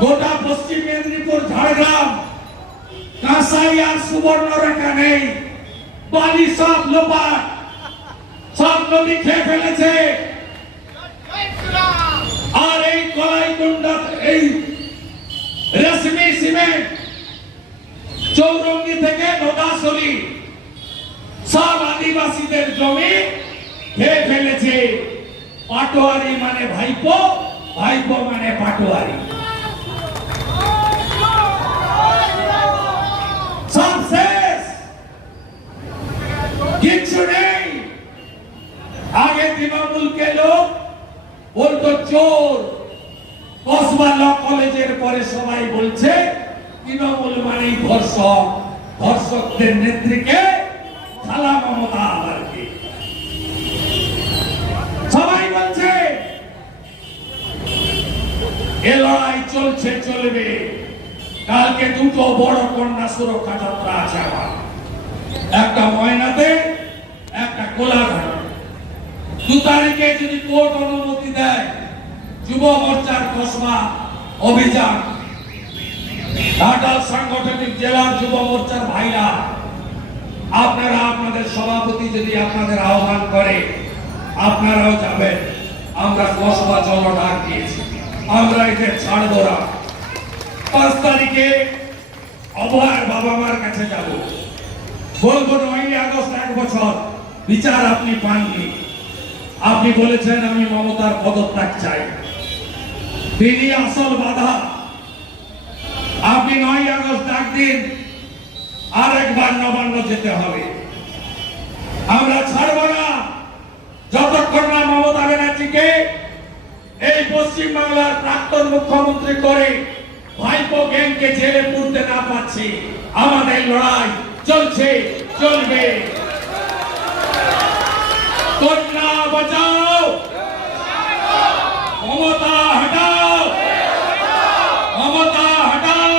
গোটা পশ্চিম মেদিনীপুর, ঝাড়গ্রাম, কাঁসাই আর সুবর্ণরেখা নেই। বালি সব লোপাট, সব নদী খেয়ে ফেলেছে। আর এই কলাইকুণ্ডা, এই রেশমি সিমেন্ট, চৌরঙ্গি থেকে নোদাসলি সব আদিবাসীদের জমি খেয়ে ফেলেছে। পাটোয়ারি মানে ভাইপো ভাইপো মানে পাটোয়ারি সব শেষ কিচ্ছু নেই আগে তৃণমূলকে লোক? বলতো, চোর। কসবা ল কলেজের পরে সবাই বলছে তৃণমূল মানেই ধর্ষক। ধর্ষকদের নেত্রীকে খালা মমতা আবারকে। সবাই বলছে, এ লড়াই চলছে, চলবে। কালকে দুটো বড় কন্যা সুরক্ষা যাত্রা আছে আমার। একটা তারিখে যদি কোর্ট অনুমতি দেয়, যুব মোর্চার কসবা অভিযান। সাংগঠনিক জেলার যুব মোর্চার ভাইরা, আপনারা আপনাদের সভাপতি যদি আপনাদের আহ্বান করে, আপনারাও যাবেন। আমরা কসবা চল ডাক দিয়েছি। আমরা এদের ছাড়বো না। পাঁচ তারিখে অভয়ের বাবা মার কাছে যাব। বলব নয়ই আগস্ট এক বছর, বিচার আপনি পাননি। আপনি বলেছেন, আমি মমতার পদত্যাগ চাই। তিনি আসল বাধা। আপনি নয় আগস্ট ডাক দিন আর একবার নবান্ন যেতে হবে। আমরা ছাড়ব না। যতক্ষণ না মমতা ব্যানার্জিকে এই পশ্চিম বাংলার প্রাক্তন মুখ্যমন্ত্রী করে ভাইপো গ্যাংকে জেলে পুরতে না পাচ্ছি আমাদের লড়াই চলছে চলবে কন্যা বাঁচাও মমতা হটাও মমতা হটাও